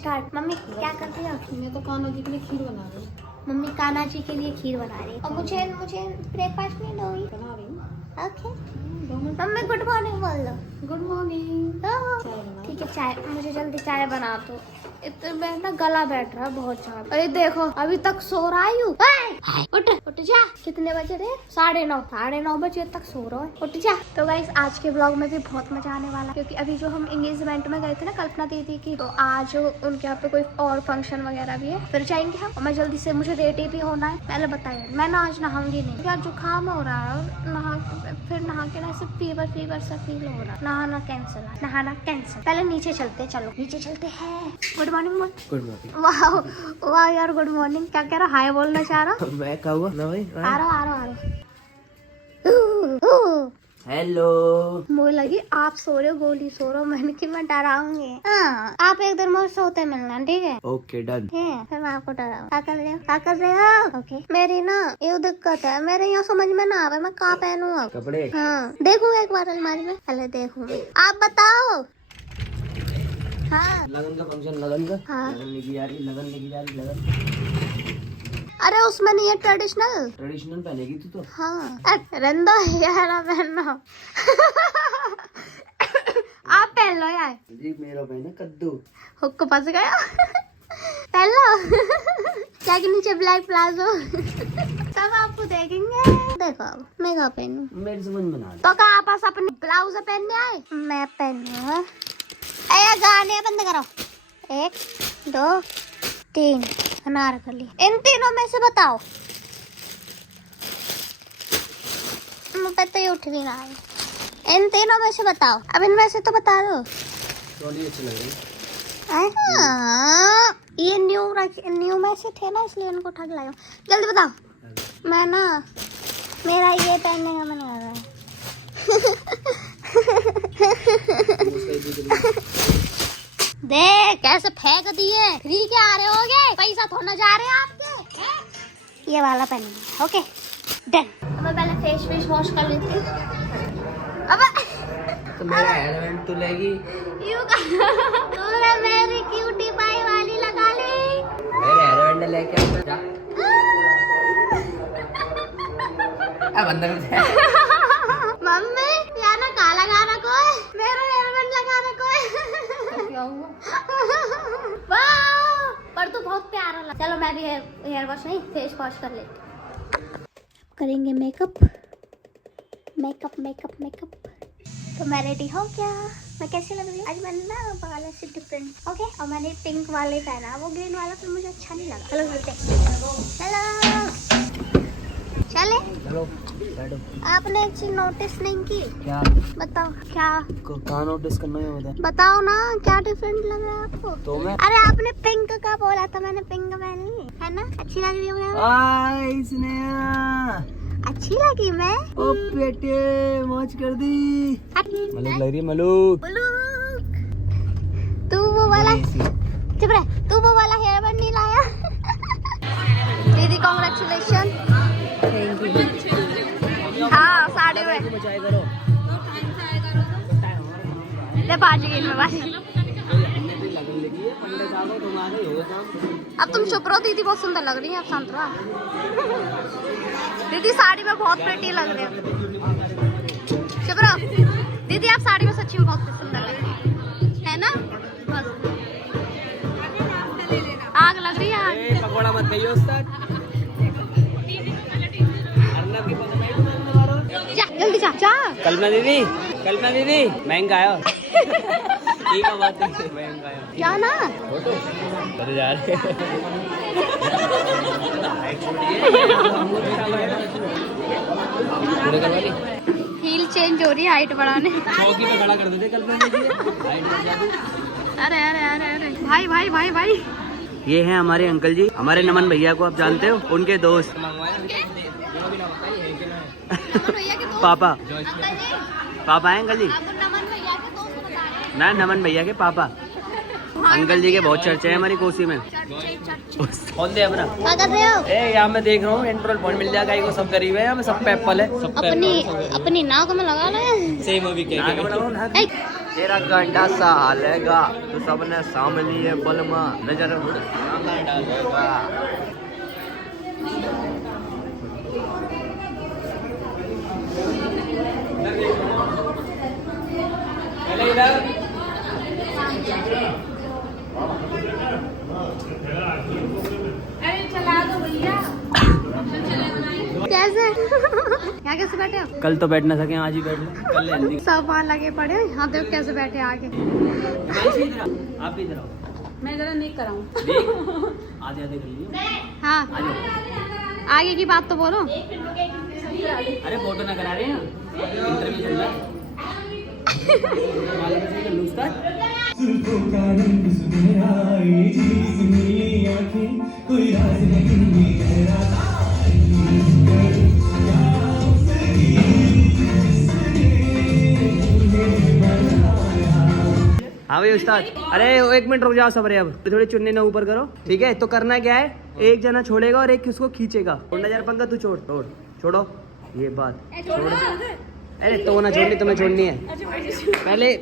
Start. Mummy क्या कर रही हो? मैं तो कान्हा जी के लिए खीर बना रही हूँ। मम्मी कान्हा जी के लिए खीर बना रही है और मुझे ब्रेकफास्ट नहीं दोगी? बना रही हूँ। Okay. 2 minute. Mummy good morning बोल दो। Good morning. चाय बना। ठीक है चाय, मुझे जल्दी चाय बना दो। इतने में ना गला बैठ रहा है बहुत ज्यादा। अरे देखो अभी तक सो रहा है। उठ उठ जा। कितने बजे थे? 9:30 बजे तक सो रहा है। उठ जा। तो गाइस आज के ब्लॉग में भी बहुत मजा आने वाला है क्योंकि अभी जो हम एंगेजमेंट में गए थे ना कल्पना दीदी की, तो आज उनके यहाँ पे कोई और फंक्शन वगैरह भी है, फिर जाएंगे हम। और मैं जल्दी से, मुझे रेडी भी होना है। पहले बताइए, मैं ना आज नहाऊंगी नहीं, क्या जुकाम हो रहा है और फिर नहा के ना सिर्फ फीवर सा फील हो रहा है। नहाना कैंसिल। पहले नीचे चलते, चलो नीचे चलते हैं। Good morning. वाह यार गुड मॉर्निंग। क्या कह रहा? हाय बोलना चाह रहा? मैं कहूँगा ना भाई। आ रहा। हेलो। मुझे लगी आप सो रहे हो, गोली सो रहे हो, मैंने कि मैं डराऊंगी। हाँ, आप एक दिन मुझे सोते मिलना, ठीक है? Okay done. फिर मैं आपको डराऊँ। क्या कर रहे हो? ओके। मेरी ना ये दिक्कत है, मेरे यहाँ समझ में ना आवे मैं कहाँ पहनूं अब कपड़े। हाँ देखूँ एक बार अलमारी में, पहले देखूँ। आप बताओ। हाँ लगन का फंक्शन, लगन का। हाँ। लगन लेके जा रही लगन। अरे उसमें नहीं है ट्रेडिशनल पहनेगी तू तो। हाँ रंदा यार पहनना। आप पहन लो यार। जी मेरा पहने कद्दू। हुक फंस गया। पहन लो। क्या के नीचे ब्लैक प्लाजो। सब आपको देखेंगे। देखो अब मैं कहाँ पहनूं? मेरी समझ में ना। तो कहाँ पास अपने ब्लाउज पहनने आए? मैं पहनूंगा। अरे गाने बंद करो। 1 2 3 अनारकली। इन तीनों में से बताओ। मुझे तो ये उठ नहीं रहा है। इन तीनों में से बताओ। अब इनमें से तो बता दो। ट्रॉली अच्छी लग रही हाँ, ये न्यू में से थे ना, इसलिए इनको उठा के लाया हूं। जल्दी बताओ। मैं ना, मेरा ये पहनने का मन कर रहा है। देख कैसे फेंक दिए। फ्री के आ रहे होगे, पैसा थोड़ा जा रहे हैं आपके। ये वाला पहनेंगे। Okay done. मैं पहले फेस वॉश कर लेती हूँ। अब तो मेरा हेयर बैंड तो लेगी। तूने मेरी क्यूटी पाई वाली लगा ली। मेरे हेयर बैंड लेके आओ जा। अब अंदर से मम्मी यार ना काला गाना को मेरा हेयर बैंड लगा रखो है। क्या हुआ? वाह पर तू बहुत प्यारा लगा। चलो मैं भी हेयर वॉश नहीं फेस वॉश कर लेती। करेंगे मेकअप। तो मैं रेडी हो क्या? मैं कैसी लग रही हूँ? आज मैंने ना बाल ऐसे डिफरेंट। ओके और मैंने पिंक वाले पहना, वो ग्रीन वाला फिर मुझे अच्छा नहीं लगा। चलो चलते। चले। चलो बैठो। आपने एक चीज नोटिस नहीं की? क्या? बताओ क्या? कहाँ नोटिस करना है बता। बताओ ना क्या डिफरेंट लग रहा है आपको? तो मैं अरे आपने पिंक का बोला था, मैंने पिंक पहन ली है ना। अच्छी लग रही है मुझे। इसने अच्छी लगी मैं। ओ बेटे मौज कर दी। मलूक लग रही है मलूक। तू वो वाला चुप रह, तू वो वाला हेयर बैंड नहीं लाया। दीदी कांग्रेचुलेशन। हाँ साड़ी में मचाए करो। ले 5 गिन में बस। अब तुम चुप रहो, दीदी बहुत सुंदर लग रही है। अब शांत रहो। दीदी साड़ी में बहुत प्रिटी लग रही है। चुप रहो दीदी, आप साड़ी में सच्ची में बहुत सुंदर लग रही है ना। बस आग लग रही है आग। पकौड़ा मत खाइए उस्ताद। जा जल्दी जा। कल्पना दीदी महंगा आयो। ठीक है बात है, महंगा आयो। क्या ना फोटो अरे जा रहे। हील चेंज हो रही है हाइट बढ़ाने। चौकी पे खड़ा कर देते कल्पना दीदी। अरे भाई ये हैं हमारे अंकल जी, हमारे नमन भैया को आप जानते हो, उनके दोस्त। पापा है अंकल जी। ना नमन भैया के पापा। अंकल जी के बहुत चर्चे हैं हमारी कोसी में। कौन दे अपना? क्या कर रहे हो? यहाँ मैं देख रहा हूँ पेट्रोल पॉइंट मिल जाएगा। ये सब गरीब है, यहाँ सब पे एप्पल है। अपनी नाक में लगा ले। सेम अभी क्या तेरा गंडा सा हालेगा तो सबने सामने ये बलमा नजर डालेगा। अरे चला दो भैया। कैसे यहाँ कैसे बैठे हो? कल तो बैठ ना सके, आज ही बैठ लो। कल ले हल्दी। सब वहाँ लगे पड़े हो, यहाँ देखो कैसे बैठे आगे। आप भी इधर आओ। मैं जरा नहीं कराऊं। आधे आधे कर लियो। हाँ आ जाओ। आगे की बात तो बोलो। अरे फोटो ना करा रहे हैं, इंटरव्यू चल रहा है। मालूम है कि लूज था? हाँ भाई उस्ताद, अरे 1 मिनट रुक जाओ सबरे, अब थोड़ी चुन्नी ना ऊपर करो, ठीक है? तो करना क्या है, एक जना छोड़ेगा और एक किसको खींचेगा। छोड़ना यार पंगा, तू छोड़ो ये बात छोड़। अरे तो ना छोड़नी, तुम्हें छोड़नी है।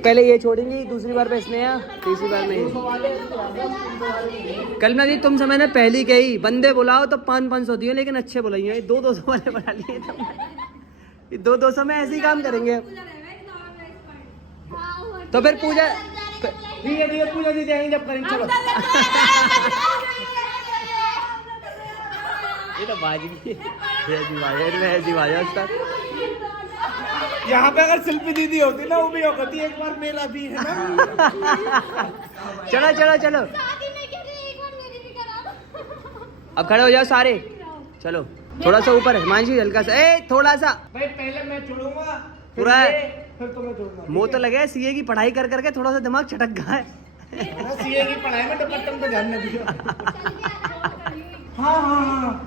पहले ये छोड़ेंगी, दूसरी बार पे इसने या तीसरी बार में। कल ना दी तुम समय ने पहली कही बंदे बुलाओ तो 500 दियो, लेकिन अच्छे बुलाइए। 200 वाले बढ़ा लिए तुमने। 200 में ऐसे ही काम करेंगे। तो फिर पूजा धीरे पूजा दी देंगे जब करेंगे। चलो ये तो बाजी ऐसी भाजा उस्ताद। यहाँ पे अगर शिल्पी दीदी होती ना, वो भी होती एक बार मेरा भी है ना। चलो अब खड़े हो जाओ सारे, चलो थोड़ा सा ऊपर है मांझी, हल्का सा, थोड़ा सा भाई पहले मैं छोड़ूंगा पूरा है। फिर तुम्हें छोड़ूंगा। मुँह तो लगे सीए की पढ़ाई कर करके थोड़ा सा दिमाग चटक गया है। सीए की पढ़ाई में दुपट्टे पे ध्यान न दियो। हाँ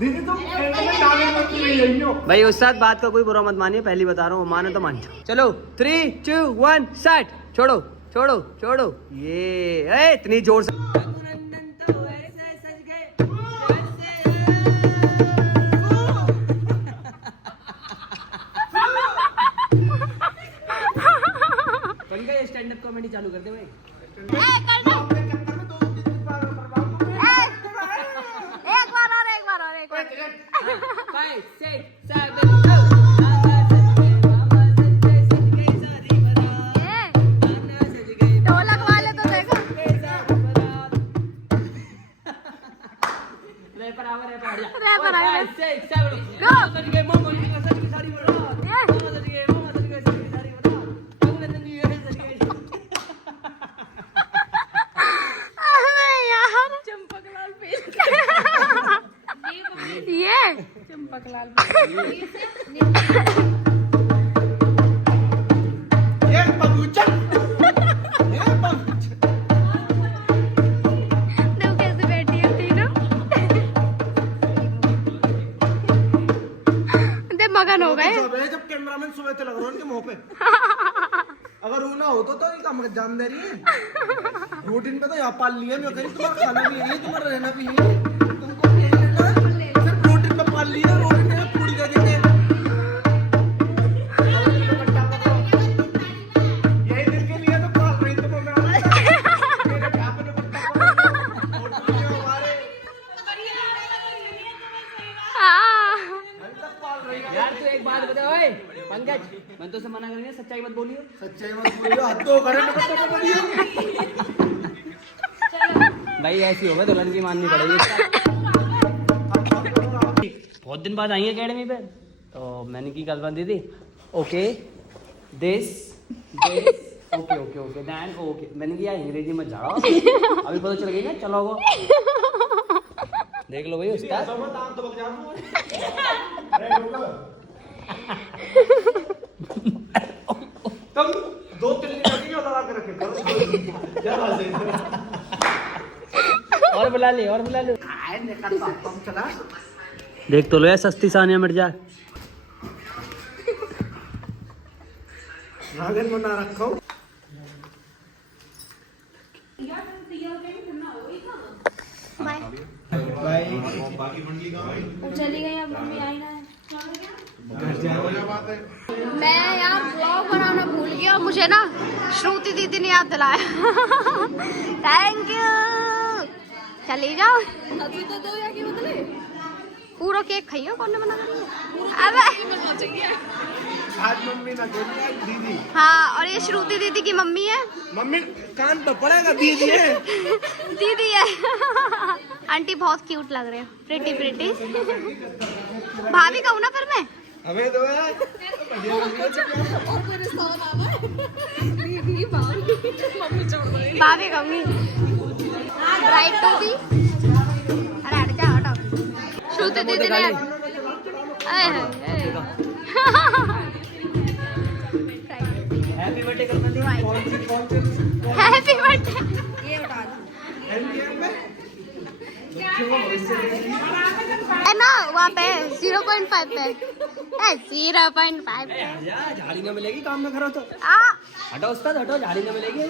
दीदी तुम भाई उस्ताद बात का कोई बुरा मत मानिए, पहली बता रहा हूँ, माने तो मान जाओ। चलो 3 2 1 स्टार्ट। छोड़ो ये इतनी जोर से। स्टैंड अप कॉमेडी चालू कर दे भाई। एक बार और 5 6 7 ढोलक वाले तो देखो। चंपकलाल देखो कैसे बैठी है तीनों। दे मगन हो गए। जब कैमरामैन सुबह से लग रहा है उनके मुंह पे। अगर वो ना हो तो ये काम जान दे रही है। रूटीन पे तो यहाँ पाल लिया, मैं कह रही तुम्हारा खाना भी है, तुम्हारा रहना भी है, तुमको सिर्फ रूटीन पे पाल लिया, रूटीन में पूरी कर देंगे। यही दिन के लिए तो पाल रही तुम हमें। मेरे यहाँ पे दुपट्टा हमारे यार तू एक बात बता ओए पंकज, मैं तो से मना करेंगे, सच्चाई मत बोलियो। सच्चाई मत बोलियो, हाथ तो करे दुपट्टे पे बोलियो। भाई ऐसी होगा दुल्हन की माननी पड़ेगी। बहुत दिन बाद आई है अकेडमी पे, तो मैंने की गल बंदी थी। Okay this okay then okay, मैंने किया अंग्रेजी में जा रहा अभी पता चल गई ना, चलो वो देख लो भाई उस्ताद। तुम 2-3 दिन लगी हो लगा के रखे करो। और बुला ले देख तो लो यार, सस्ती सानिया मिर्जा। नागन बना रखो। चली गई अब मम्मी आई ना। मैं यार ब्लॉग बनाना भूल गया, मुझे ना श्रुति दीदी ने याद दिलाया। Thank you. चली जाओ पूरा केक खाइयो, कौन ने बना रही है? अबे आज मम्मी ना दीदी। हाँ, और ये श्रुति दीदी की मम्मी है। मम्मी कान पे पड़ेगा, दीदी है। दीदी है। आंटी बहुत क्यूट लग रहे हैं, प्रिटी प्रिटी। भाभी कहूँ ना फिर मैं? हमें दो यार। भाभी कहूँगी। राइट टू दी। अरे हट जाओ, हटाओ। श्रुति दीदी ने हैप्पी बर्थडे करना थी। Happy birthday. है ना वहाँ पे 0.5 पे 0.5। झाड़ी ना मिलेगी, काम में करो तो। हटो उस्ताद, हटो, झाड़ी ना मिलेगी,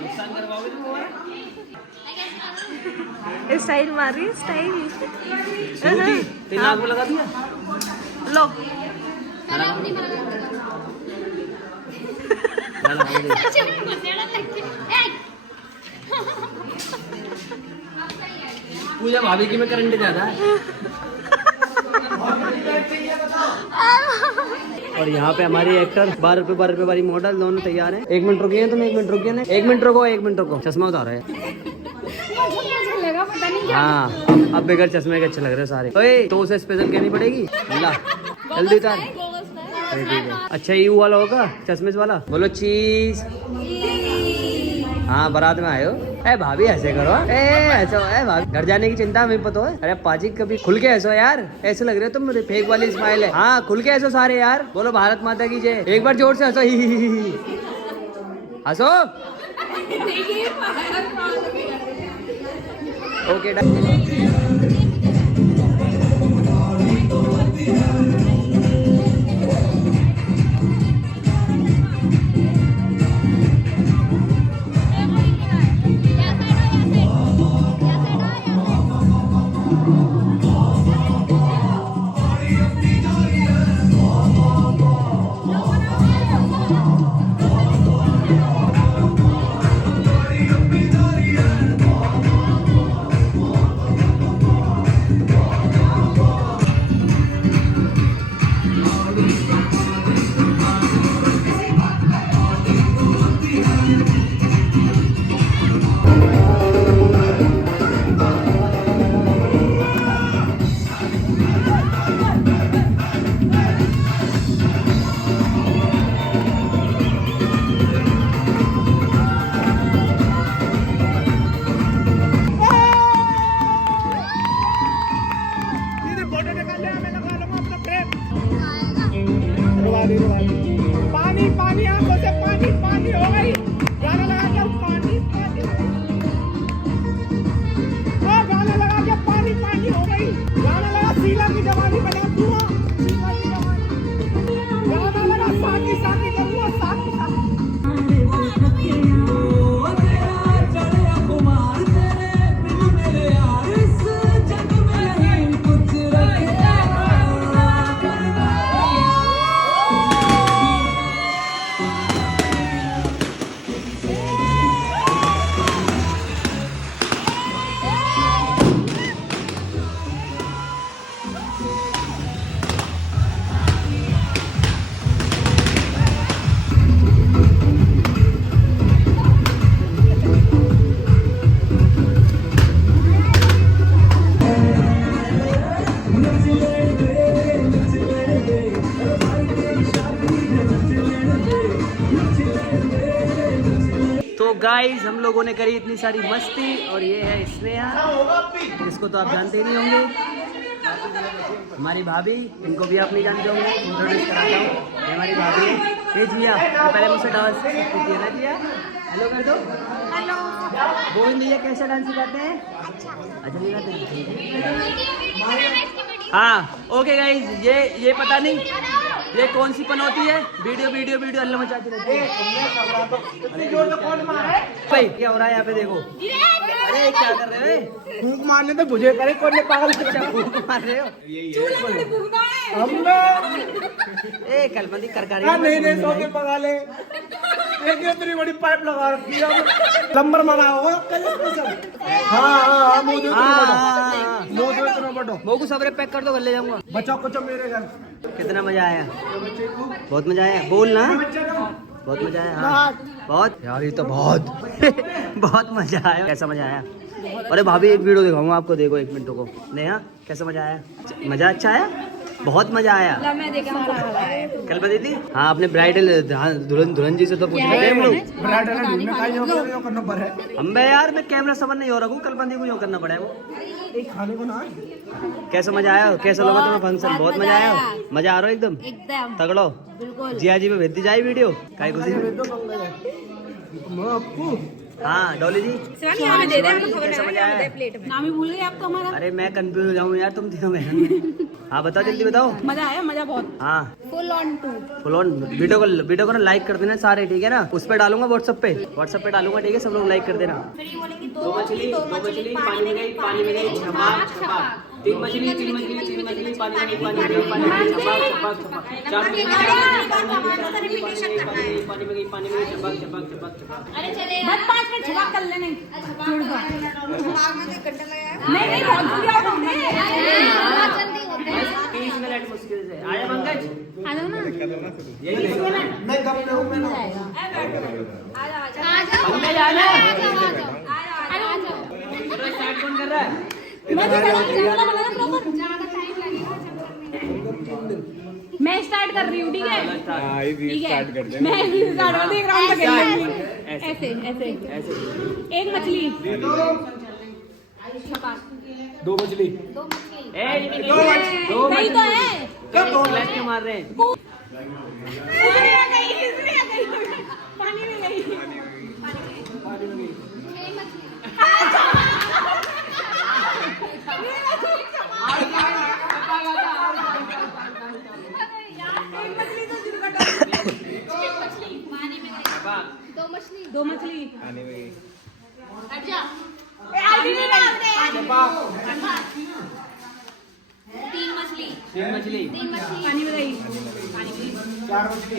नुकसान करवाओगे तुम हमारा। स्टाइल मार रही है, स्टाइल। तेरे नाक में लगा दिया। लो पूजा भाभी की में करंट ज्यादा है। और यहाँ पे हमारी एक्टर 12 रुपए वाली मॉडल दोनों तैयार हैं। 1 मिनट रुकिए, तुम 1 मिनट रुकिए ना। 1 मिनट रुको, 1 मिनट रुको। चश्मा उतारो है। हाँ, अब बगैर चश्मे के अच्छे लग रहे हैं सारे। ओए, तो उसे स्पेशल कहनी पड़ेगी। ला जल्दी उतार। अच्छा ये वाला होगा, चश्मे वाला। बोलो चीज। हाँ, बारात में आए हो। ए भाभी ऐसे करो, ऐसे ए भाभी, घर जाने की चिंता हमें पता है। अरे पाजी कभी खुल के ऐसो यार, ऐसे लग रहे हो तुम। मेरे फेक वाली स्माइल है। हाँ, खुल के ऐसो सारे यार। बोलो भारत माता की जय। एक बार जोर से हंसो, ही हंसो। Okay done. पानी पानी, आंखों से पानी पानी हो गई। गाना लगा के पानी पानी, गाना लगा के पानी पानी हो गई। गाना लगा शीला की जवानी बना दूंगा, शीला की जवानी। गाना लगा साकी साकी करूंगा, साकी साकी। तो गाइस हम लोगों ने करी इतनी सारी मस्ती, और ये है स्नेहा, इसको तो आप जानते ही नहीं होंगे। हमारी भाभी, इनको भी आप नहीं जानते होंगे, इंट्रोड्यूस कराता हूँ। ये हमारी भाभी है। ये जिया, तो पहले मुझसे डांस सीखिए ना जिया। हेलो कर दो। हेलो। गोविंद भैया कैसे डांस सिखाते हैं? अच्छा नहीं करते? हाँ ओके गाइस, ये पता नहीं ये कौन सी पनौती है। वीडियो वीडियो वीडियो अल्लाह मचाती रहती है। भाई क्या हो रहा है यहाँ पे देखो। अरे क्या कर रहे हो? फूंक मारने तो मुझे करे कौन ने पागल अच्छा फूंक मार रहे हो? हमने ए कलबंदी कर नहीं सो के पका ले एक इतनी बड़ी पाइप लगा रखी है नंबर मारा होगा हाँ वो को सबरे पैक कर दो, घर ले जाऊंगा। बचाओ कुछ मेरे घर कितना मजा आया? बहुत मजा आया, बोल ना। बहुत मजा आया। हाँ। बहुत यार, ये तो बहुत बहुत मजा आया। कैसा मजा आया? अरे भाभी एक वीडियो दिखाऊंगा आपको, देखो 1 मिनट को। नेहा कैसा मजा आया? मजा अच्छा आया, बहुत मजा आया। कल बता दी हाँ, अपने ब्राइडल दुल्हन जी से तो पूछ रहे थे हम लोग। हम यार मैं कैमरा समझ नहीं हो रहा हूँ, कल बंदी को यूँ करना पड़ा है वो। खाने को ना कैसा मजा आया? कैसा लगा तुम्हें फंक्शन? बहुत मजा आया। मजा आ रहा है एकदम तगड़ो। जिया जी में भेज दी जाए वीडियो काय खुशी। हाँ डॉली जी कैसा मजा आया? नाम ही भूल गए आप तो हमारा। अरे मैं कंफ्यूज हो जाऊँ यार तुम तीनों बहन में। हाँ बताओ, जल्दी बताओ। मजा आया, मजा बहुत। हाँ फुल ऑन वीडियो को ना लाइक कर देना सारे, ठीक है ना? उस पे डालूंगा व्हाट्सएप पे डालूंगा, ठीक है? सब लोग लाइक कर देना। 2 मछली पानी में गई छपाक छपाक। 3 मछली पानी में गई छपाक छपाक। 4 मछली पानी में गई छपाक छपाक छपाक छपाक। अरे चले बस 5 मिनट छुपा कर लेने। नहीं बहुत जल्दी आओ तुम। जल्दी होते हैं। 30 मिनट मुश्किल से आया पंकज। आ जाओ ना। यही 30 मिनट मैं कब में हूँ मैं आ जाओ हमें जाना है। आ स्टार्ट कौन कर रहा है? मैं स्टार्ट कर रही हूँ, ठीक है? ठीक है मैं स्टार्ट कर देख रहा हूँ। ऐसे ऐसे ऐसे 1 मछली 2 मछली दो सही तो है। कब 2 फ्लैश क्यों मार रहे हैं? पानी में गई। दो मछली हट जा। 3 मछली 3 मछली पानी में गई। 4 मछली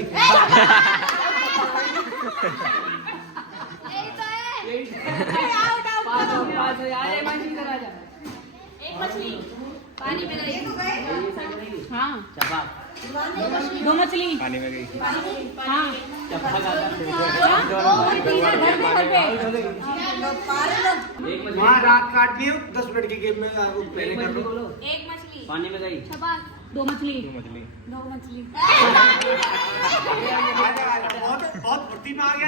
एक मछली पानी में गई। हाँ छपाक 2 मछली पानी में गई। हाँ छपाक घर पे वहाँ रात काटनी है 10 मिनट की गेम में पहले कर लो। बोलो। एक मछली पानी में गई। छपाक 2 मछली मछली 2 मछली बहुत फुर्ती में आ गया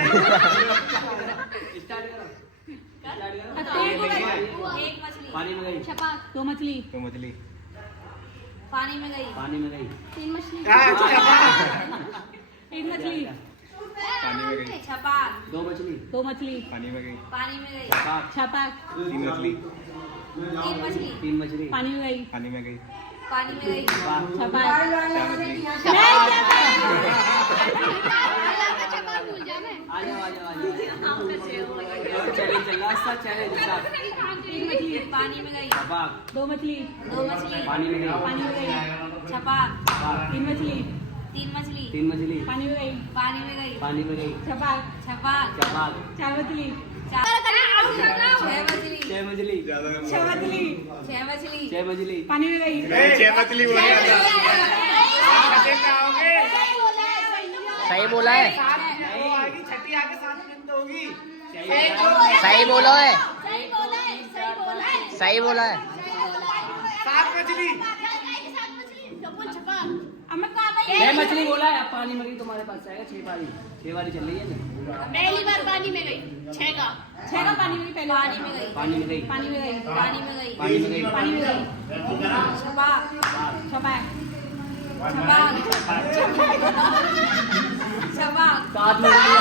स्टार्ट करो। एक मछली पानी में गई। छपाक 2 मछली तो मछली पानी में गई। पानी में गई। 3 मछली 1 मछली पानी में गई। छपाक 2 मछली 2 मछली पानी में गई। पानी में गई। छपाक छपाक 3 मछली 3 मछली 3 मछली पानी में गई। पानी में गई। पानी में गई। छपाक छपाक 4 मछली भूल जा मैं। आ जाओ चैलेंज चल रहा है, अच्छा चैलेंज स्टार्ट। 3 मछली पानी में गई। छपाक 2 मछली 2 मछली पानी में गई। पानी में गई। छपाक 3 मछली 3 मछली 3 मछली पानी में गई। पानी में गई। पानी में गई। छपाक छपाक छपाक 4 मछली 6 मछली 6 मछली 6 मछली 6 मछली 6 मछली पानी में गई। 6 मछली बोली। सही बोला है। छठी आगे 7 दिन तो होगी। सही बोला है। सही बोला है। सही बोला है। सही बोला है। 7 मछली अब मैं कहाँ गई? 6 मछली बोला है। अब पानी में गई तुम्हारे पास आएगा 6 बारी। 6 बारी चल रही है ना। पहली बार पानी में गई। 6 का 6 का पानी में गई। पहले पानी में गई। पानी में गई। पानी में गई। पानी में गई। पानी में गई। पानी में गई। छपाक छपाक छपाक छपाक 7 मछली